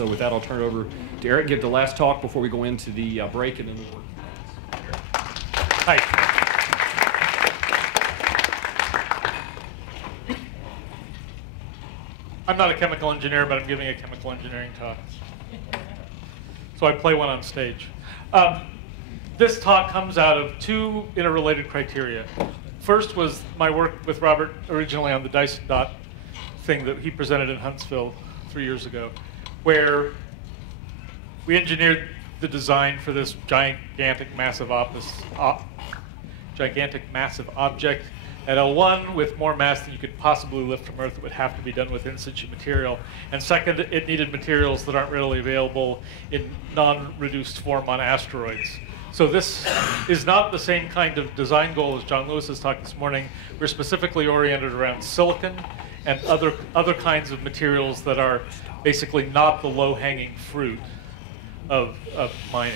So with that, I'll turn it over to Eric, give the last talk before we go into the break, and then we'll work. Hi. I'm not a chemical engineer, but I'm giving a chemical engineering talk. So I play one on stage. This talk comes out of two interrelated criteria. First was my work with Robert originally on the Dyson dot thing that he presented in Huntsville 3 years ago, where we engineered the design for this gigantic massive object at L1 with more mass than you could possibly lift from Earth. It would have to be done with in situ material. And second, it needed materials that aren't readily available in non-reduced form on asteroids. So this is not the same kind of design goal as John Lewis's talk this morning. We're specifically oriented around silicon and other kinds of materials that are basically not the low-hanging fruit of mining.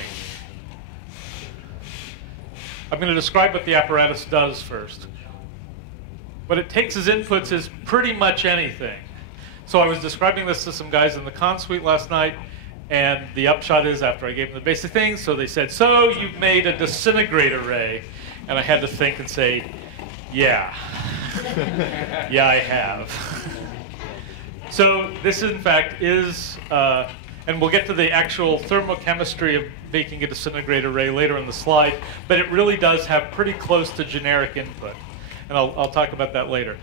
I'm going to describe what the apparatus does first. What it takes as inputs is pretty much anything. So I was describing this to some guys in the con suite last night, and the upshot is, after I gave them the basic things, so they said, so you've made a disintegrator ray. And I had to think and say, yeah. Yeah, I have. So this, in fact, is, and we'll get to the actual thermochemistry of making a disintegrator ray later in the slide, but it really does have pretty close to generic input. And I'll talk about that later.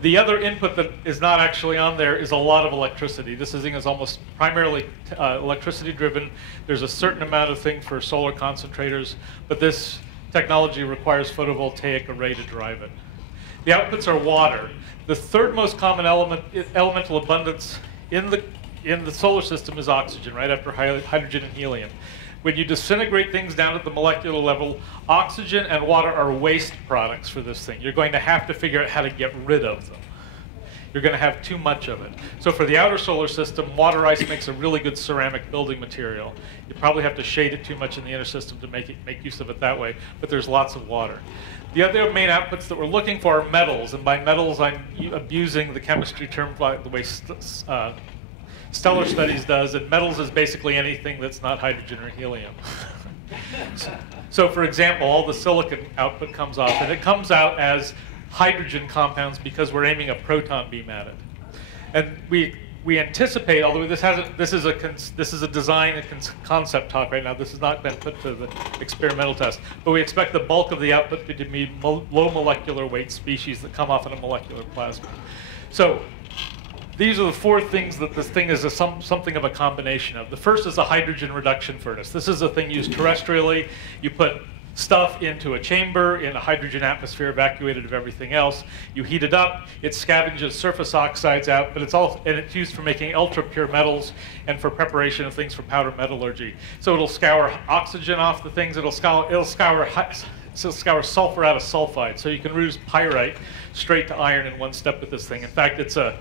The other input that is not actually on there is a lot of electricity. This thing is almost primarily electricity driven. There's a certain amount of thing for solar concentrators, but this technology requires photovoltaic array to drive it. The outputs are water. The third most common elemental abundance in the solar system is oxygen, right after hydrogen and helium. When you disintegrate things down at the molecular level, oxygen and water are waste products for this thing. You're going to have to figure out how to get rid of them. You're going to have too much of it. So for the outer solar system, water ice makes a really good ceramic building material. You probably have to shade it too much in the inner system to make use of it that way, but there's lots of water. The other main outputs that we're looking for are metals, and by metals I'm abusing the chemistry term by the way Stellar Studies does, and metals is basically anything that's not hydrogen or helium. So for example, all the silicon output comes off, and it comes out as hydrogen compounds because we're aiming a proton beam at it. And we anticipate, although this is a design and concept talk right now, this has not been put to the experimental test, but we expect the bulk of the output to be low molecular weight species that come off in a molecular plasma. So these are the four things that this thing is something of a combination of. The first is a hydrogen reduction furnace. This is a thing used terrestrially. You put stuff into a chamber in a hydrogen atmosphere evacuated of everything else. You heat it up, it scavenges surface oxides out, but it's used for making ultra pure metals and for preparation of things for powder metallurgy. So it'll scour oxygen off the things, it'll scour sulfur out of sulfide. So you can reduce pyrite straight to iron in one step with this thing. In fact, it's a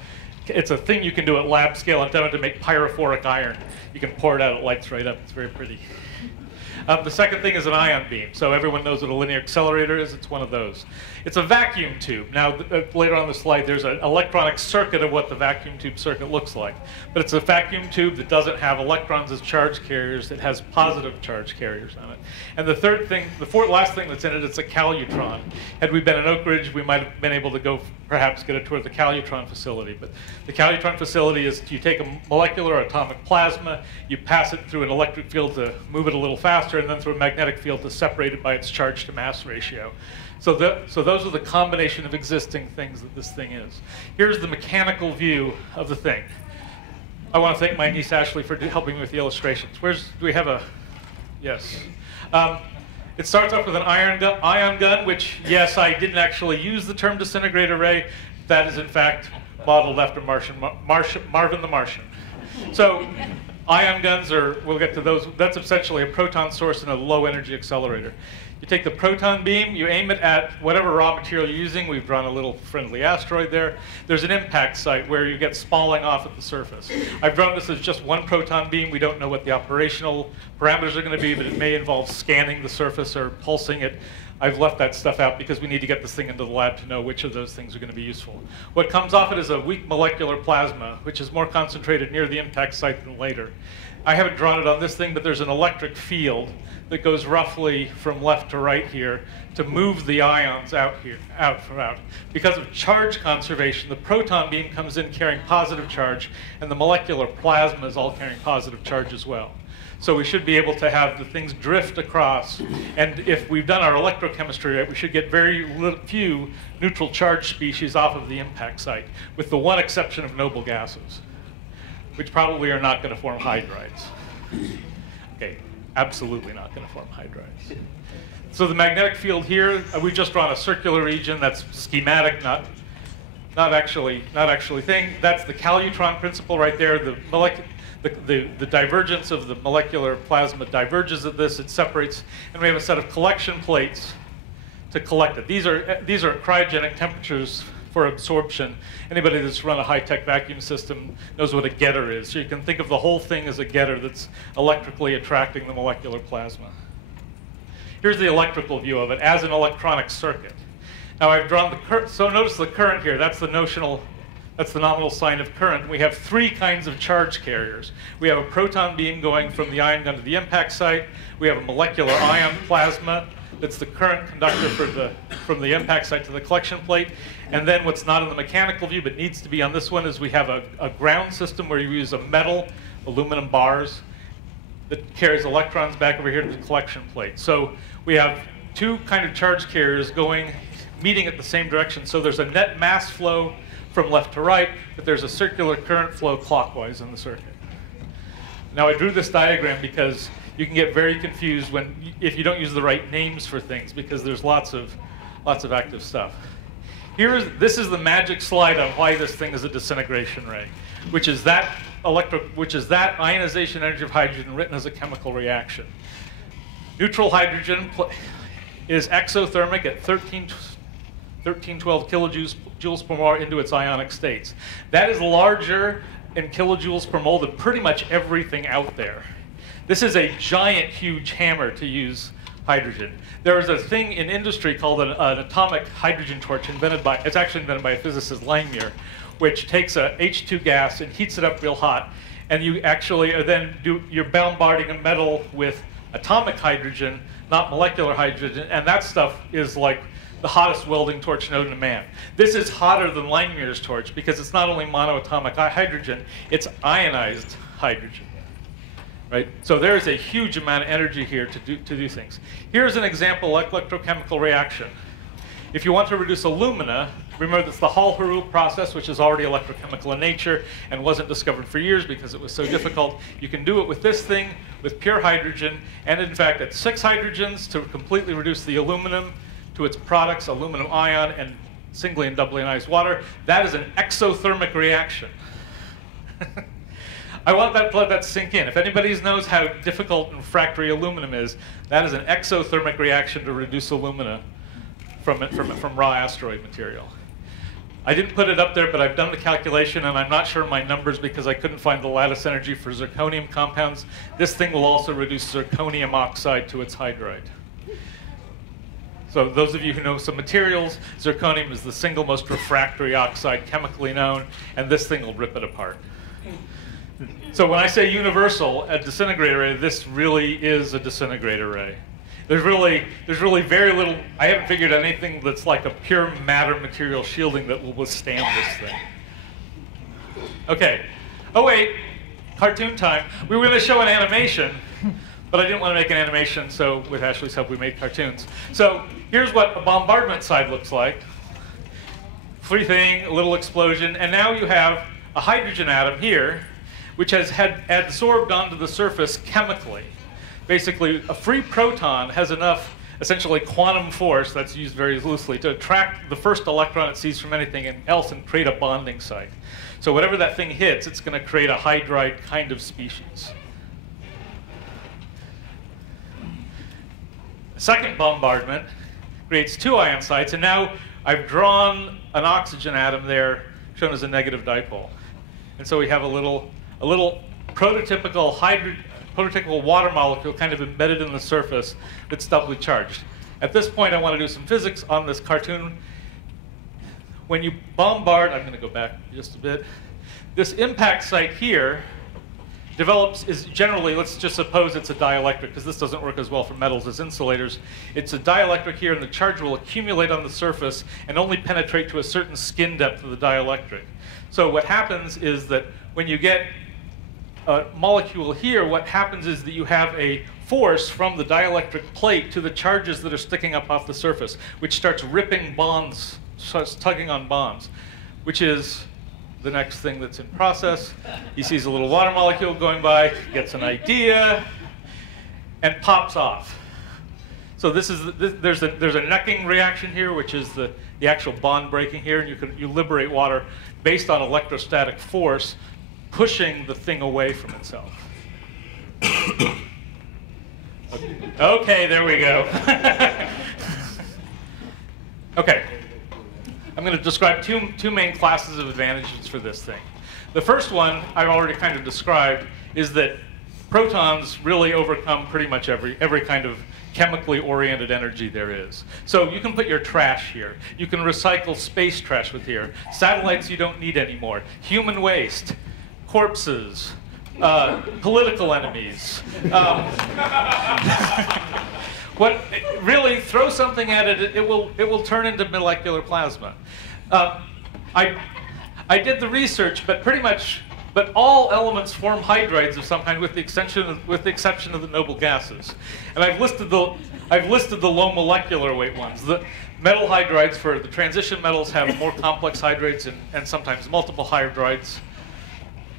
thing you can do at lab scale and demo to make pyrophoric iron. You can pour it out, it lights right up. It's very pretty. The second thing is an ion beam. So everyone knows what a linear accelerator is. It's one of those. It's a vacuum tube. Now, later on the slide, there's an electronic circuit of what the vacuum tube circuit looks like. But it's a vacuum tube that doesn't have electrons as charge carriers. It has positive charge carriers on it. And the last thing that's in it, it's a calutron. Had we been in Oak Ridge, we might have been able to go perhaps get a tour of the calutron facility. But the calutron facility is you take a molecular or atomic plasma, you pass it through an electric field to move it a little faster, and then through a magnetic field to separate it by its charge to mass ratio. So those are the combination of existing things that this thing is. Here's the mechanical view of the thing. I want to thank my niece Ashley for helping me with the illustrations. Do we have a, yes. It starts off with an ion gun, which, yes, I didn't actually use the term disintegrator ray. That is, in fact, modeled after Marvin the Martian. So ion guns we'll get to those, that's essentially a proton source and a low energy accelerator. You take the proton beam, you aim it at whatever raw material you're using. We've drawn a little friendly asteroid there. There's an impact site where you get spalling off at the surface. I've drawn this as just one proton beam. We don't know what the operational parameters are going to be, but it may involve scanning the surface or pulsing it. I've left that stuff out because we need to get this thing into the lab to know which of those things are going to be useful. What comes off it is a weak molecular plasma, which is more concentrated near the impact site than later. I haven't drawn it on this thing, but there's an electric field that goes roughly from left to right here to move the ions out. Because of charge conservation, the proton beam comes in carrying positive charge, and the molecular plasma is all carrying positive charge as well. So we should be able to have the things drift across. And if we've done our electrochemistry right, we should get very few neutral charge species off of the impact site, with the one exception of noble gases, which probably are not going to form hydrides. Okay, absolutely not going to form hydrides. So the magnetic field here, we've just drawn a circular region that's schematic, not actually thing. That's the calutron principle right there. The divergence of the molecular plasma diverges at this, it separates, and we have a set of collection plates to collect it. These are cryogenic temperatures for absorption. Anybody that's run a high-tech vacuum system knows what a getter is. So you can think of the whole thing as a getter that's electrically attracting the molecular plasma. Here's the electrical view of it as an electronic circuit. Now I've drawn the current, so notice the current here, that's the nominal sign of current. We have three kinds of charge carriers. We have a proton beam going from the ion gun to the impact site. We have a molecular ion plasma that's the current conductor from the impact site to the collection plate. And then what's not in the mechanical view but needs to be on this one is we have a ground system where you use a metal, aluminum bars, that carries electrons back over here to the collection plate. So we have two kind of charge carriers meeting at the same direction. So there's a net mass flow from left to right, but there's a circular current flow clockwise in the circuit. Now I drew this diagram because you can get very confused if you don't use the right names for things, because there's lots of active stuff. This is the magic slide on why this thing is a disintegration ray, which is that ionization energy of hydrogen written as a chemical reaction. Neutral hydrogen is exothermic at 1312 kilojoules per mole into its ionic states. That is larger in kilojoules per mole than pretty much everything out there. This is a giant, huge hammer to use hydrogen. There is a thing in industry called an atomic hydrogen torch it's actually invented by a physicist, Langmuir, which takes a H2 gas and heats it up real hot, and you actually you're bombarding a metal with atomic hydrogen, not molecular hydrogen, and that stuff is like the hottest welding torch known to man. This is hotter than Langmuir's torch because it's not only monoatomic hydrogen, it's ionized hydrogen. Right? So there's a huge amount of energy here to do things. Here's an example electrochemical reaction. If you want to reduce alumina, remember that's the Hall-Héroult process, which is already electrochemical in nature and wasn't discovered for years because it was so difficult. You can do it with this thing, with pure hydrogen, and in fact at 6 hydrogens to completely reduce the aluminum to its products, aluminum ion and singly and doubly ionized water. That is an exothermic reaction. I want to let that sink in. If anybody knows how difficult refractory aluminum is, that is an exothermic reaction to reduce alumina from raw asteroid material. I didn't put it up there, but I've done the calculation, and I'm not sure of my numbers because I couldn't find the lattice energy for zirconium compounds. This thing will also reduce zirconium oxide to its hydride. So those of you who know some materials, zirconium is the single most refractory oxide chemically known, and this thing will rip it apart. So when I say universal, a disintegrator ray, this really is a disintegrator ray. There's really very little, I haven't figured anything that's like a pure matter material shielding that will withstand this thing. Okay, oh wait, cartoon time. We were gonna show an animation, but I didn't want to make an animation, so with Ashley's help we made cartoons. So here's what a bombardment side looks like. Free thing, a little explosion, and now you have a hydrogen atom here, which had adsorbed onto the surface chemically. Basically, a free proton has enough, essentially, quantum force, that's used very loosely, to attract the first electron it sees from anything else and create a bonding site. So whatever that thing hits, it's going to create a hydride kind of species. The second bombardment creates 2 ion sites, and now I've drawn an oxygen atom there, shown as a negative dipole. And so we have a little prototypical water molecule kind of embedded in the surface that's doubly charged. At this point, I want to do some physics on this cartoon. When you bombard, I'm going to go back just a bit. This impact site here is generally, let's just suppose it's a dielectric, because this doesn't work as well for metals as insulators. It's a dielectric here, and the charge will accumulate on the surface and only penetrate to a certain skin depth of the dielectric. So what happens is that when you get a molecule here, what happens is that you have a force from the dielectric plate to the charges that are sticking up off the surface, which starts ripping bonds, starts tugging on bonds, which is the next thing that's in process. He sees a little water molecule going by, gets an idea, and pops off. So there's a necking reaction here, which is the actual bond breaking here, and you liberate water based on electrostatic force pushing the thing away from itself. Okay, there we go. Okay. I'm going to describe two main classes of advantages for this thing. The first one I've already kind of described is that protons really overcome pretty much every kind of chemically oriented energy there is. So you can put your trash here. You can recycle space trash with here. Satellites you don't need anymore. Human waste. Corpses. Political enemies. Really, throw something at it, it will turn into molecular plasma. I did the research, but all elements form hydrides of some kind, with the exception of the noble gases. And I've listed the low molecular weight ones. The metal hydrides for the transition metals have more complex hydrides and sometimes multiple hydrides.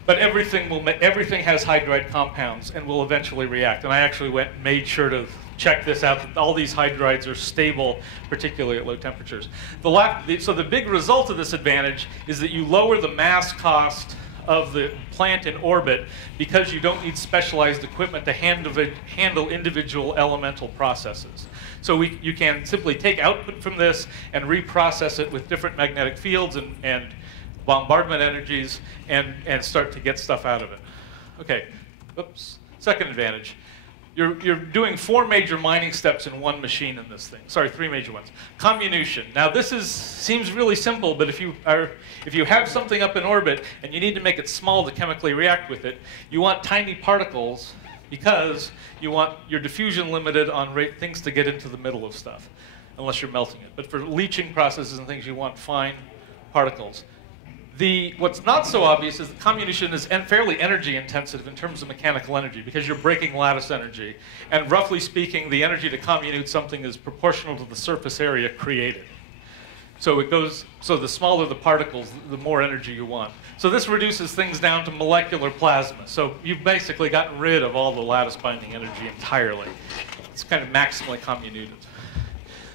But everything has hydride compounds and will eventually react. And I actually made sure to check this out, that all these hydrides are stable, particularly at low temperatures. So the big result of this advantage is that you lower the mass cost of the plant in orbit because you don't need specialized equipment to handle individual elemental processes. So you can simply take output from this and reprocess it with different magnetic fields and bombardment energies and start to get stuff out of it. Okay, oops, second advantage. You're doing 4 major mining steps in one machine in this thing. Sorry, 3 major ones. Comminution. Now this seems really simple, but if you have something up in orbit and you need to make it small to chemically react with it, you want tiny particles because you want your diffusion limited on things to get into the middle of stuff, unless you're melting it. But for leaching processes and things, you want fine particles. What's not so obvious is that comminution is fairly energy intensive in terms of mechanical energy because you're breaking lattice energy. And roughly speaking, the energy to comminute something is proportional to the surface area created. So the smaller the particles, the more energy you want. So this reduces things down to molecular plasma. So you've basically gotten rid of all the lattice binding energy entirely. It's kind of maximally comminuted.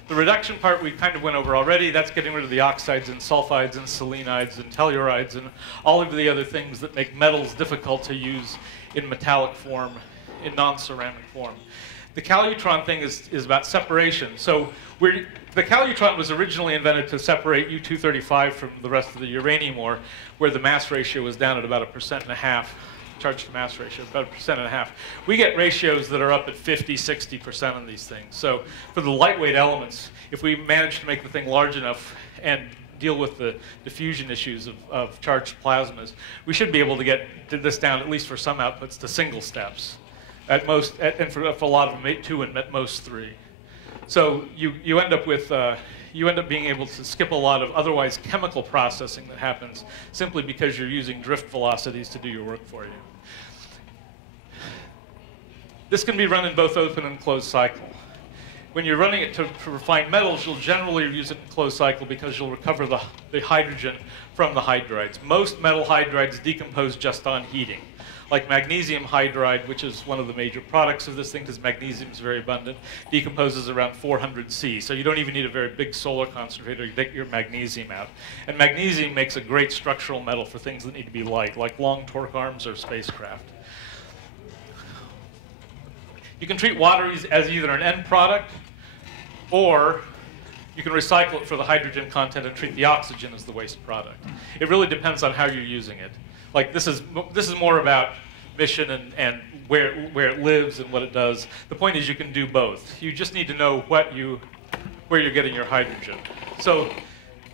The reduction part we kind of went over already. That's getting rid of the oxides and sulfides and selenides and tellurides and all of the other things that make metals difficult to use in metallic form, in non-ceramic form. The calutron thing is about separation. So the calutron was originally invented to separate U-235 from the rest of the uranium ore, where the mass ratio was down at about 1.5%. Charge to mass ratio, about 1.5%. We get ratios that are up at 50, 60% on these things. So for the lightweight elements, if we manage to make the thing large enough and deal with the diffusion issues of charged plasmas, we should be able to get this down, at least for some outputs, to single steps. At most, and for a lot of them, 2 and at most 3. So you end up being able to skip a lot of otherwise chemical processing that happens simply because you're using drift velocities to do your work for you. This can be run in both open and closed cycle. When you're running it to refine metals, you'll generally use it in closed cycle because you'll recover the hydrogen from the hydrides. Most metal hydrides decompose just on heating. Like magnesium hydride, which is one of the major products of this thing because magnesium is very abundant, decomposes around 400 C. So you don't even need a very big solar concentrator to get your magnesium out. And magnesium makes a great structural metal for things that need to be light, like long torque arms or spacecraft. You can treat water as either an end product, or you can recycle it for the hydrogen content and treat the oxygen as the waste product. It really depends on how you're using it. Like this is more about mission and where it lives and what it does. The point is you can do both. You just need to know what you where you're getting your hydrogen. So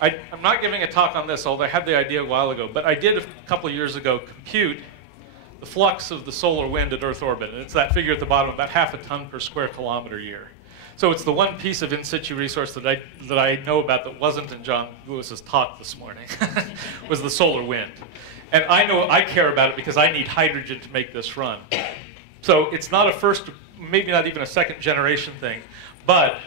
I'm not giving a talk on this, although I had the idea a while ago, but I did a couple of years ago compute the flux of the solar wind at Earth orbit, and it's that figure at the bottom, about half a ton per square kilometer year. So it's the one piece of in situ resource that I know about that wasn't in John Lewis's talk this morning, was the solar wind. And I care about it because I need hydrogen to make this run. So it's not a first, maybe not even a second generation thing, but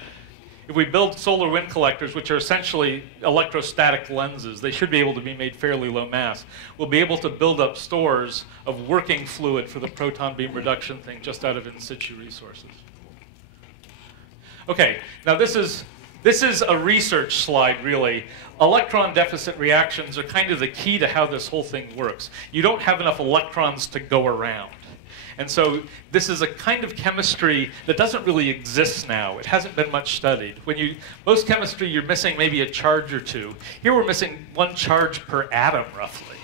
if we build solar wind collectors, which are essentially electrostatic lenses, they should be able to be made fairly low mass. We'll be able to build up stores of working fluid for the proton beam reduction thing just out of in situ resources. Okay, now this is a research slide, really. Electron deficit reactions are kind of the key to how this whole thing works. You don't have enough electrons to go around. And so this is a kind of chemistry that doesn't really exist now. It hasn't been much studied. Most chemistry, you're missing maybe a charge or two. Here we're missing 1 charge per atom, roughly.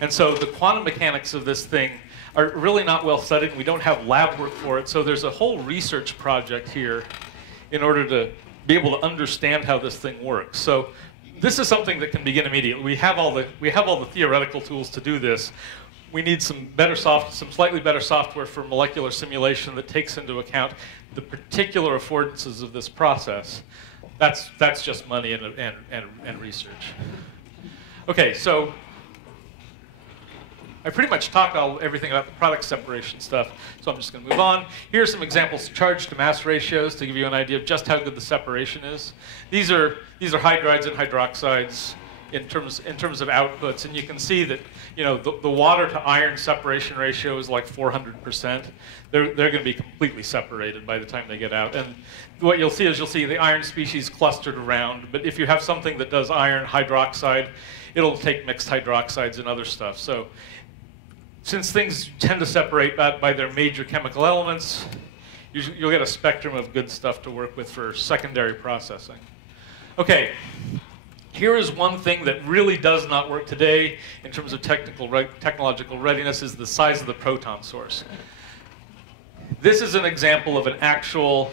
And so the quantum mechanics of this thing are really not well studied. We don't have lab work for it. So there's a whole research project here in order to be able to understand how this thing works. So this is something that can begin immediately. We have all the theoretical tools to do this. We need some slightly better software for molecular simulation that takes into account the particular affordances of this process. That's just money and research. Okay, so I pretty much talked everything about the product separation stuff, so I'm just going to move on. Here are some examples of charge to mass ratios to give you an idea of just how good the separation is. These are hydrides and hydroxides in terms of outputs, and you can see that the water to iron separation ratio is like 400%. They're going to be completely separated by the time they get out. And what you'll see is the iron species clustered around. But if you have something that does iron hydroxide, it'll take mixed hydroxides and other stuff. So since things tend to separate by their major chemical elements, you'll get a spectrum of good stuff to work with for secondary processing. Okay. Here is one thing that really does not work today in terms of technological readiness is the size of the proton source. This is an example of an actual,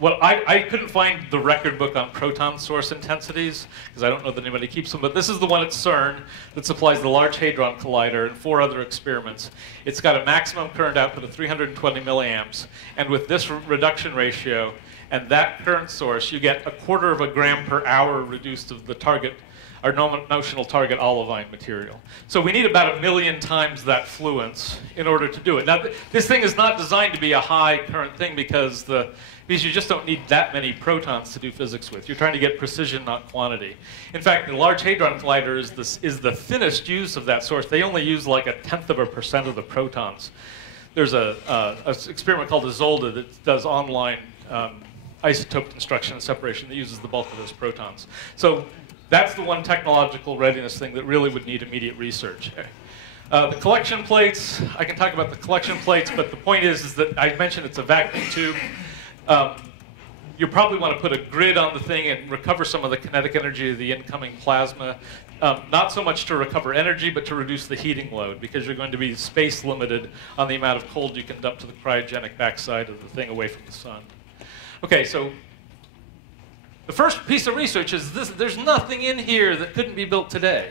I couldn't find the record book on proton source intensities because I don't know that anybody keeps them, but this is the one at CERN that supplies the Large Hadron Collider and 4 other experiments. It's got a maximum current output of 320 milliamps, and with this reduction ratio, and that current source, you get 1/4 gram per hour reduced of the target, our notional target olivine material. So we need about 1 million times that fluence in order to do it. Now, this thing is not designed to be a high current thing because you just don't need that many protons to do physics with. You're trying to get precision, not quantity. In fact, the Large Hadron Collider is the thinnest use of that source. They only use like 0.1% of the protons. There's an experiment called Isolde that does online isotope construction and separation that uses the bulk of those protons. So that's the one technological readiness thing that really would need immediate research. The collection plates, I can talk about the collection plates, but the point is that I mentioned it's a vacuum tube. You probably want to put a grid on the thing and recover some of the kinetic energy of the incoming plasma. Not so much to recover energy, but to reduce the heating load, because you're going to be space limited on the amount of cold you can dump to the cryogenic backside of the thing away from the sun. Okay, so the first piece of research is this: there's nothing in here that couldn't be built today.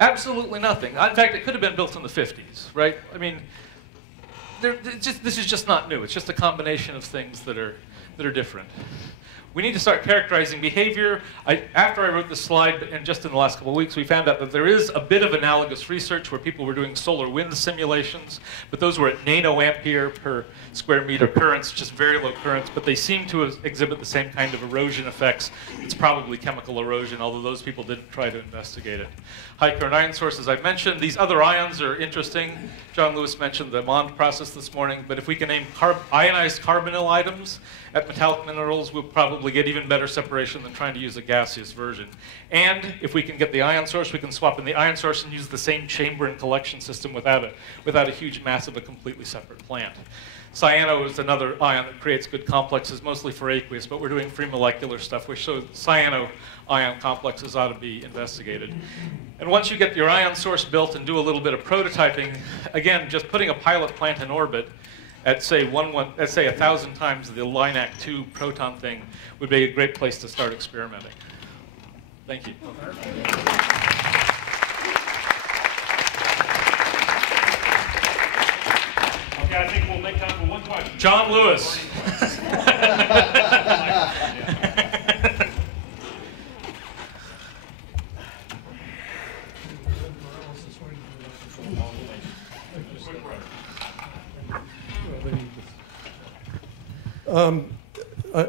Absolutely nothing. In fact, it could have been built in the 50s, right? I mean, this is just not new. It's just a combination of things that are different. We need to start characterizing behavior. After I wrote this slide, and just in the last couple of weeks, we found out that there is a bit of analogous research where people were doing solar wind simulations, but those were at nanoampere per square meter currents, just very low currents, but they seem to exhibit the same kind of erosion effects. It's probably chemical erosion, although those people didn't try to investigate it. High current ion sources I've mentioned. These other ions are interesting. John Lewis mentioned the Mond process this morning, but if we can name ionized carbonyl items at metallic minerals, we'll probably get even better separation than trying to use a gaseous version. And if we can get the ion source, we can swap in the ion source and use the same chamber and collection system without a huge mass of a completely separate plant. Cyano is another ion that creates good complexes, mostly for aqueous, but we're doing free molecular stuff, which shows cyano ion complexes ought to be investigated. And once you get your ion source built and do a little bit of prototyping, again, just putting a pilot plant in orbit, at say 1,000 times the LINAC-2 proton thing would be a great place to start experimenting. Thank you. Okay, I think we'll make time for one question. John Lewis.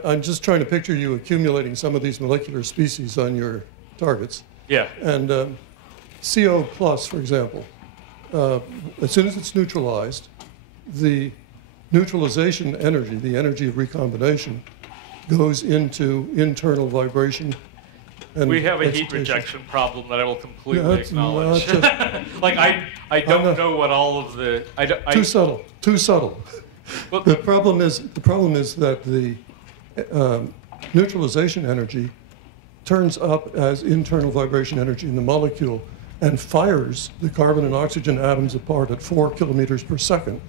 I'm just trying to picture you accumulating some of these molecular species on your targets. Yeah. And CO plus, for example, as soon as it's neutralized, the neutralization energy, the energy of recombination, goes into internal vibration. And we have a heat excitation. rejection problem that I will completely That's acknowledge. not Like I don't know what all of the too subtle. Too subtle. Well, The problem is that the neutralization energy turns up as internal vibration energy in the molecule and fires the carbon and oxygen atoms apart at 4 kilometers per second.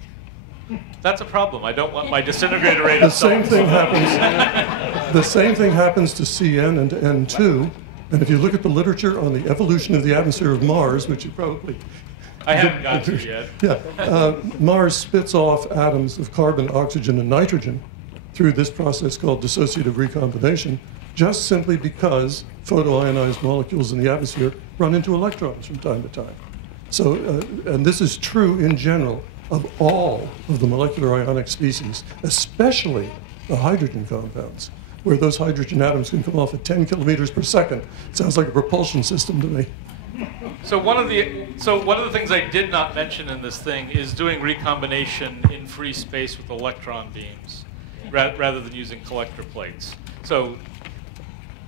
that's a problem. I don't want my disintegrator rate The to same stop. thing happens. The same thing happens to CN and to N2. And if you look at the literature on the evolution of the atmosphere of Mars, which you probably I haven't got to yet. yeah, Mars spits off atoms of carbon, oxygen, and nitrogen through this process called dissociative recombination, just simply because photoionized molecules in the atmosphere run into electrons from time to time. So, and this is true in general of all of the molecular ionic species, especially the hydrogen compounds, where those hydrogen atoms can come off at 10 kilometers per second. Sounds like a propulsion system to me. So one of the things I did not mention in this thing is doing recombination in free space with electron beams, rather than using collector plates. So,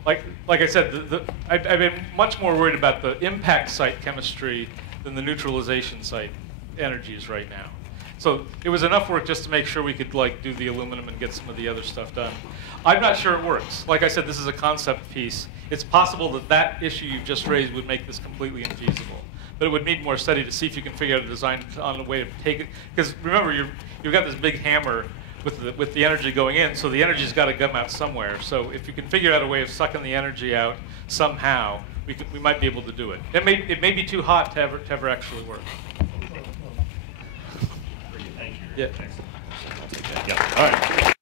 like I said, I've been much more worried about the impact site chemistry than the neutralization site energies right now. So it was enough work just to make sure we could do the aluminum and get some of the other stuff done. I'm not sure it works. Like I said, this is a concept piece. It's possible that issue you've just raised would make this completely infeasible. But it would need more study to see if you can figure out a design on a way to take it. Because remember, you've got this big hammer with the energy going in, so the energy's got to come out somewhere. So if you can figure out a way of sucking the energy out somehow, we might be able to do it. It may be too hot to ever actually work. Thank you. Yeah. Yeah. All right.